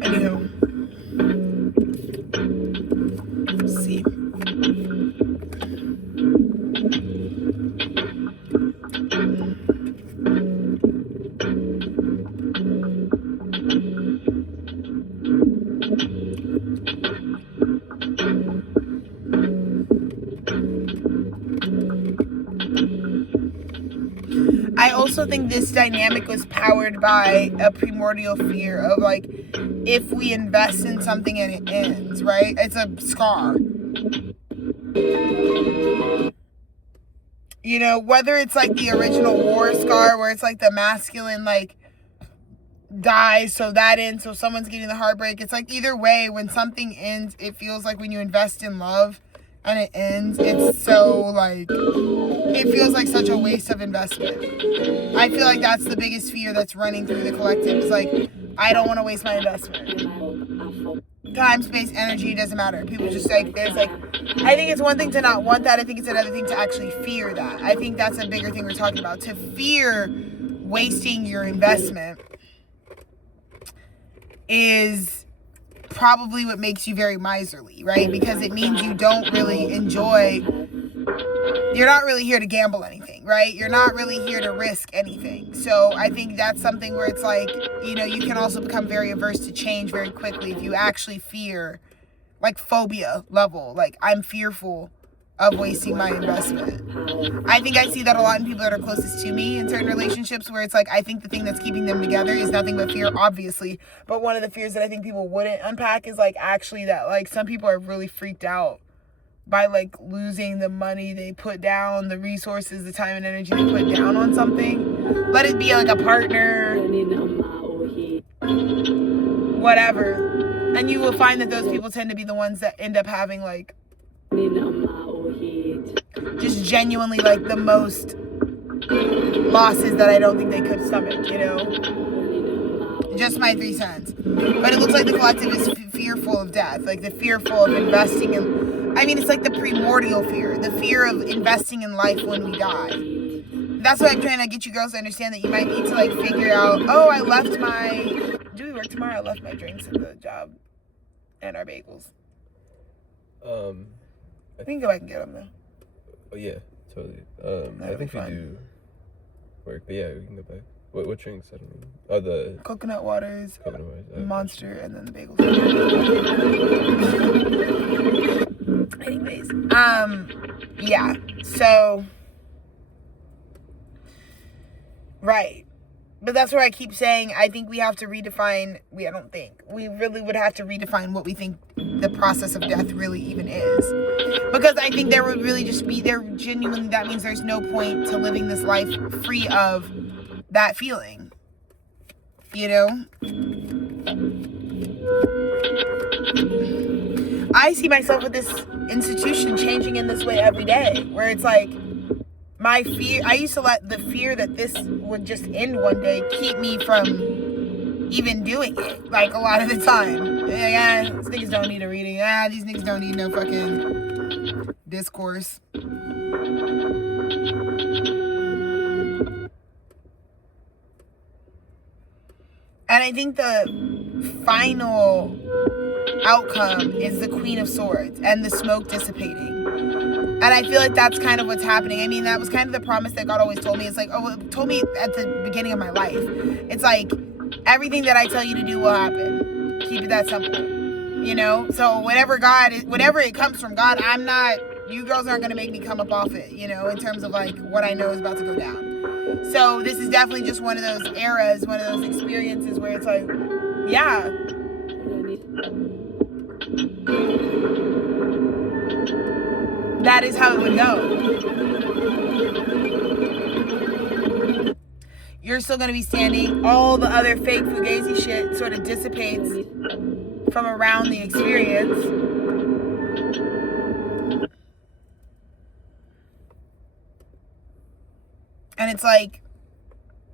Anywho. Let's see. I also think this dynamic was powered by a primordial fear of like, if we invest in something and it ends, right? It's a scar. You know, whether it's like the original war scar where it's like the masculine like dies, so that ends, so someone's getting the heartbreak. It's like either way, when something ends, it feels like when you invest in love and it ends, it's so like, it feels like such a waste of investment. I feel like that's the biggest fear that's running through the collective. Is like, I don't want to waste my investment. Time, space, energy, doesn't matter. People just like, there's like, I think it's one thing to not want that. I think it's another thing to actually fear that. I think that's a bigger thing we're talking about. To fear wasting your investment is probably what makes you very miserly, right? Because it means you don't really enjoy, you're not really here to gamble anything, right? You're not really here to risk anything. So I think that's something where it's like, you know, you can also become very averse to change very quickly if you actually fear, like phobia level, like I'm fearful of wasting my investment. I think I see that a lot in people that are closest to me in certain relationships where it's like, I think the thing that's keeping them together is nothing but fear, obviously. But one of the fears that I think people wouldn't unpack is like actually that like some people are really freaked out by like losing the money they put down, the resources, the time and energy they put down on something. Let it be like a partner, whatever. And you will find that those people tend to be the ones that end up having like just genuinely like the most losses that I don't think they could stomach, you know? Just my 3 cents. But it looks like the collective is fearful of death, like the fearful of investing in, I mean, it's like the primordial fear, the fear of investing in life when we die. That's why I'm trying to get you girls to understand that you might need to like figure out, oh, I left my, do we work tomorrow? I left my drinks at the job and our bagels. We can go back and get them though. Oh yeah, totally. I think we do work, but yeah, we can go back. What drinks? I don't know. Oh, the coconut waters, Monster, and then the bagels. Anyways, yeah. So, right. But that's where I keep saying, I think we have to redefine, we really would have to redefine what we think the process of death really even is. Because I think there would really just be, genuinely, that means there's no point to living this life free of that feeling. you know? I see myself with this institution changing in this way every day, where it's like my fear, I used to let the fear that this would just end one day keep me from even doing it, like a lot of the time. Yeah, these niggas don't need a reading. These niggas don't need no fucking discourse. And I think the final outcome is the Queen of Swords and the smoke dissipating. And I feel like that's kind of what's happening. I mean, that was kind of the promise that God always told me. It's like, told me at the beginning of my life. It's like, everything that I tell you to do will happen. Keep it that simple. You know? So whatever it comes from God, you girls aren't going to make me come up off it, you know, in terms of like what I know is about to go down. So this is definitely just one of those eras, one of those experiences where it's like, yeah. That is how it would go. You're still going to be standing. All the other fake fugazi shit sort of dissipates from around the experience. And it's like,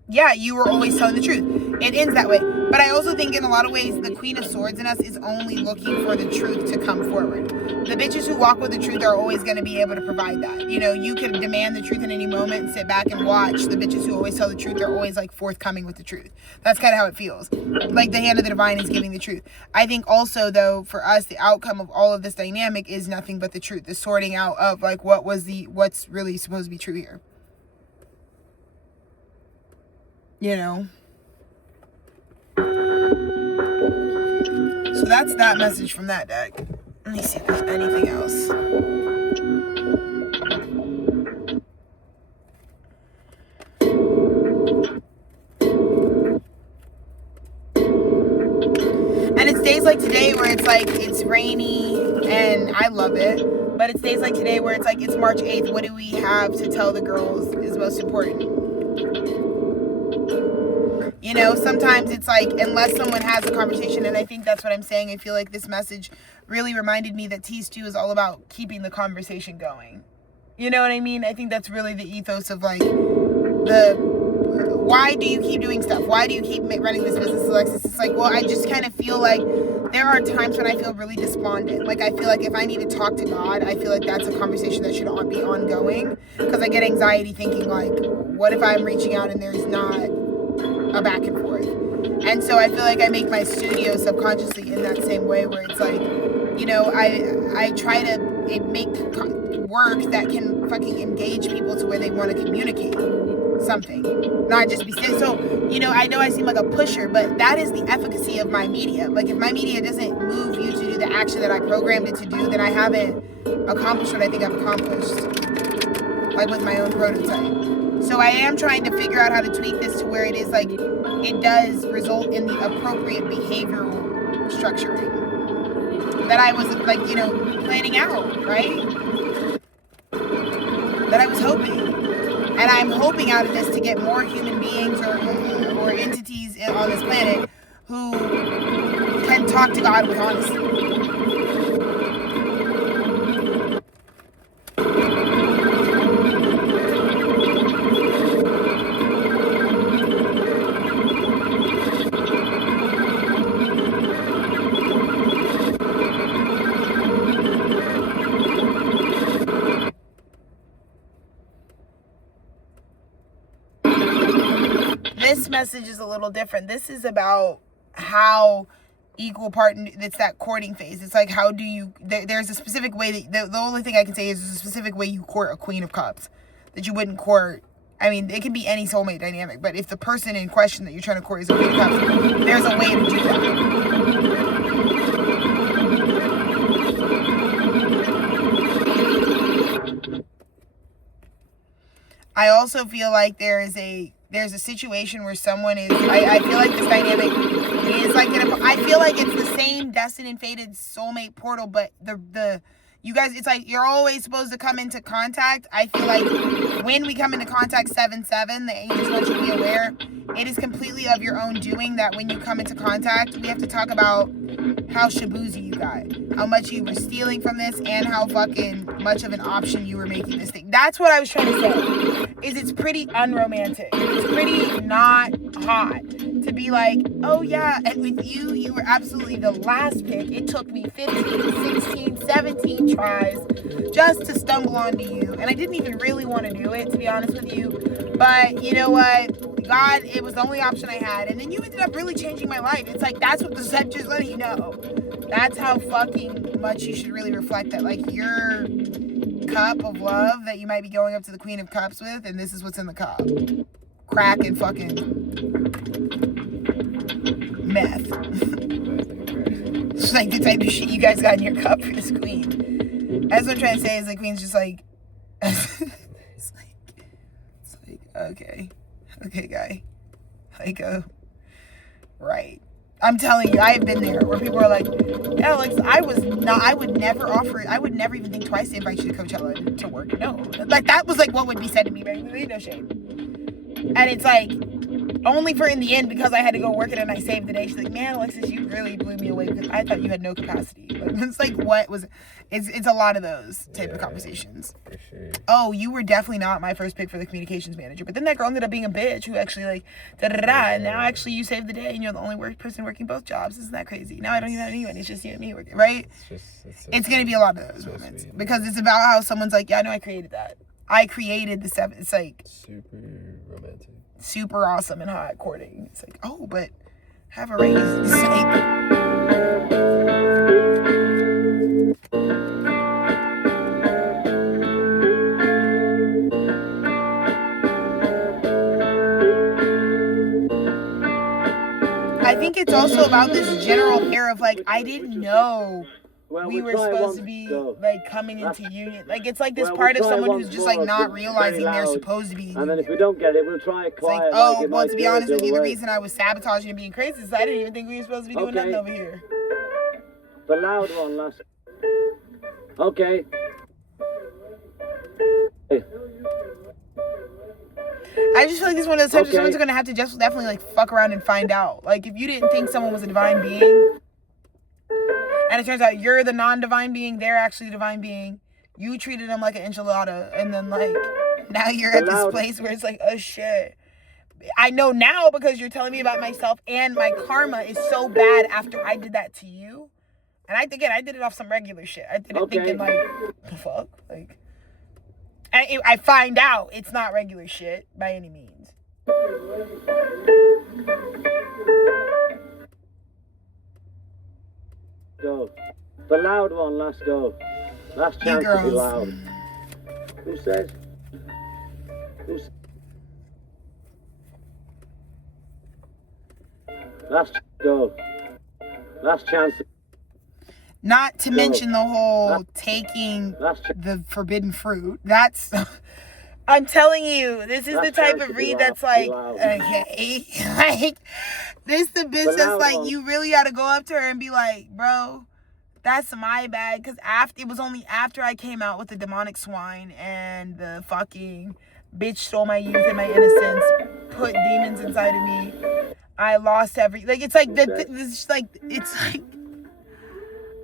yeah, you were always telling the truth. It ends that way. But I also think in a lot of ways, the Queen of Swords in us is only looking for the truth to come forward. The bitches who walk with the truth are always going to be able to provide that. You know, you can demand the truth in any moment and sit back and watch. The bitches who always tell the truth, they're always like forthcoming with the truth. That's kind of how it feels. Like the hand of the divine is giving the truth. I think also, though, for us, the outcome of all of this dynamic is nothing but the truth. The sorting out of like what's really supposed to be true here. You know? So that's that message from that deck. Let me see if there's anything else. And it's days like today where it's like, it's rainy and I love it. But it's days like today where it's like, it's March 8th. What do we have to tell the girls is most important? You know, sometimes it's like, unless someone has a conversation, and I think that's what I'm saying, I feel like this message really reminded me that Tease 2 is all about keeping the conversation going. You know what I mean? I think that's really the ethos of like, why do you keep doing stuff? Why do you keep running this business, Alexis? It's like, well, I just kind of feel like there are times when I feel really despondent. Like, I feel like if I need to talk to God, I feel like that's a conversation that should be ongoing. Because I get anxiety thinking like, what if I'm reaching out and there's not a back and forth? And so I feel like I make my studio subconsciously in that same way, where it's like, you know, I try to make work that can fucking engage people to where they want to communicate something, not just be so, you know I seem like a pusher, but that is the efficacy of my media. Like, if my media doesn't move you to do the action that I programmed it to do, then I haven't accomplished what I think I've accomplished, like with my own prototype. So I am trying to figure out how to tweak this to where it is like, it does result in the appropriate behavioral structuring that I was like, you know, planning out, right? That I was hoping. And I'm hoping out of this to get more human beings or entities on this planet who can talk to God with honesty. This message is a little different. This is about how equal part, it's that courting phase. It's like, how do you, there's a specific way that, the only thing I can say is there's a specific way you court a Queen of Cups that you wouldn't court. I mean, it can be any soulmate dynamic, but if the person in question that you're trying to court is a Queen of Cups, there's a way to do that. I also feel like there's a situation where someone is, I feel like this dynamic is like, I feel like it's the same destined and fated soulmate portal, but the You guys, it's like you're always supposed to come into contact. I feel like when we come into contact 7-7, the angels want you to be aware. It is completely of your own doing that when you come into contact, we have to talk about how shabuzi you got. How much you were stealing from this and how fucking much of an option you were making this thing. That's what I was trying to say. Is it's pretty unromantic. It's pretty not hot to be like, oh yeah, and with you, you were absolutely the last pick. It took me 15, 16, 17 tries just to stumble onto you. And I didn't even really want to do it, to be honest with you. But you know what? God, it was the only option I had. And then you ended up really changing my life. It's like, that's what the scepter's letting you know. That's how fucking much you should really reflect that. Like, your cup of love that you might be going up to the Queen of Cups with, and this is what's in the cup. Crack and fucking meth. It's like the type of shit you guys got in your cup for this queen. That's what I'm trying to say is the queen's just like, it's like, okay, guy. Like, right. I'm telling you, I've been there where people are like, Alex, I would never even think twice to invite you to Coachella to work. No. Like, that was like what would be said to me, right? No shame. And it's like, only for in the end, because I had to go work it and I saved the day. She's like, man, Alexis, you really blew me away because I thought you had no capacity. Like, it's like, what was, it's a lot of those type of conversations. For sure. Oh, you were definitely not my first pick for the communications manager. But then that girl ended up being a bitch who actually like, and now actually you saved the day and you're the only person working both jobs. Isn't that crazy? Now I don't even have anyone. It's just you and me working, right? It's going to be a lot of those moments. Sweet. Because it's about how someone's like, yeah, I know I created that. I created the 7. It's like super romantic. Super awesome and hot courting. It's like, oh, but have a raise. It's like, I think it's also about this general air of like, I didn't know we were supposed to be like coming into union. Like, it's like this part of someone who's just like not realizing they're supposed to be in and then if we don't get it, we'll try it quiet. It's like, oh, well, to be honest with you, the reason I was sabotaging and being crazy is I didn't even think we were supposed to be doing nothing over here. The loud one last. Okay. I just feel like this is one of those times where someone's gonna have to just definitely like fuck around and find out. Like, if you didn't think someone was a divine being, and it turns out you're the non-divine being, they're actually the divine being. You treated them like an enchilada, and then like now you're at this place where it's like, oh shit. I know now because you're telling me about myself, and my karma is so bad after I did that to you. And I did it off some regular shit. I did it thinking like, the fuck, like. I find out it's not regular shit by any means. Go. The loud one, last go. Last chance to be loud. Who says? Last go. Last chance. Not to mention the whole taking the forbidden fruit. That's, I'm telling you, this is the type of read that's like, okay, like, this the bitch that's like, you really gotta go up to her and be like, bro, that's my bad. Because it was only after I came out with the demonic swine and the fucking bitch stole my youth and my innocence, put demons inside of me. I lost like, it's like, it's like,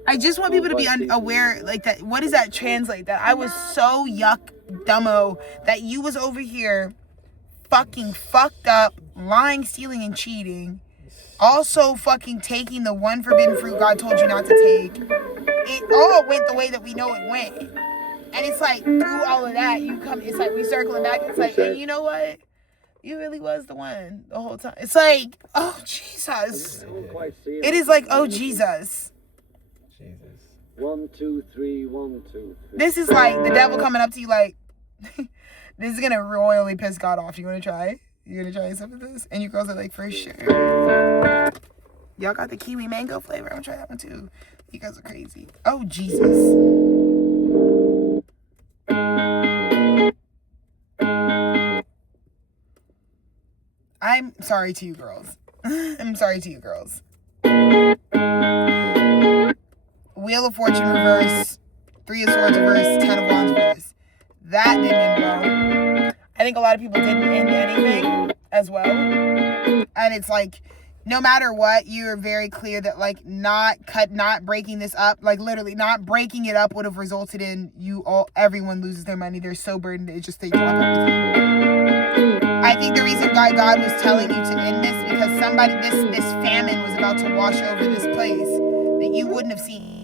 I just want people to be aware, like, that, what does that translate? That I was so yuck dumbo that you was over here fucking fucked up, lying, stealing, and cheating. Also fucking taking the one forbidden fruit God told you not to take. It all went the way that we know it went. And it's like, through all of that, it's like we circling back. It's like, hey, you know what? You really was the one the whole time. It's like, oh, Jesus. It is like, oh, Jesus. 1, 2, 3, 1, 2, 3. This is like the devil coming up to you like, this is gonna royally piss God off. You wanna try? You gonna try some of this? And you girls are like, for sure. Y'all got the kiwi mango flavor. I'm gonna try that one too. You guys are crazy. Oh, Jesus. I'm sorry to you girls. I'm sorry to you girls. Wheel of Fortune reverse, Three of Swords reverse, Ten of Wands reverse. That didn't end well. I think a lot of people didn't end anything as well. And it's like, no matter what, you're very clear that like not breaking this up, like literally not breaking it up would have resulted in everyone loses their money. They're so burdened, it's just they drop everything. I think the reason why God was telling you to end this because this famine was about to wash over this place that you wouldn't have seen.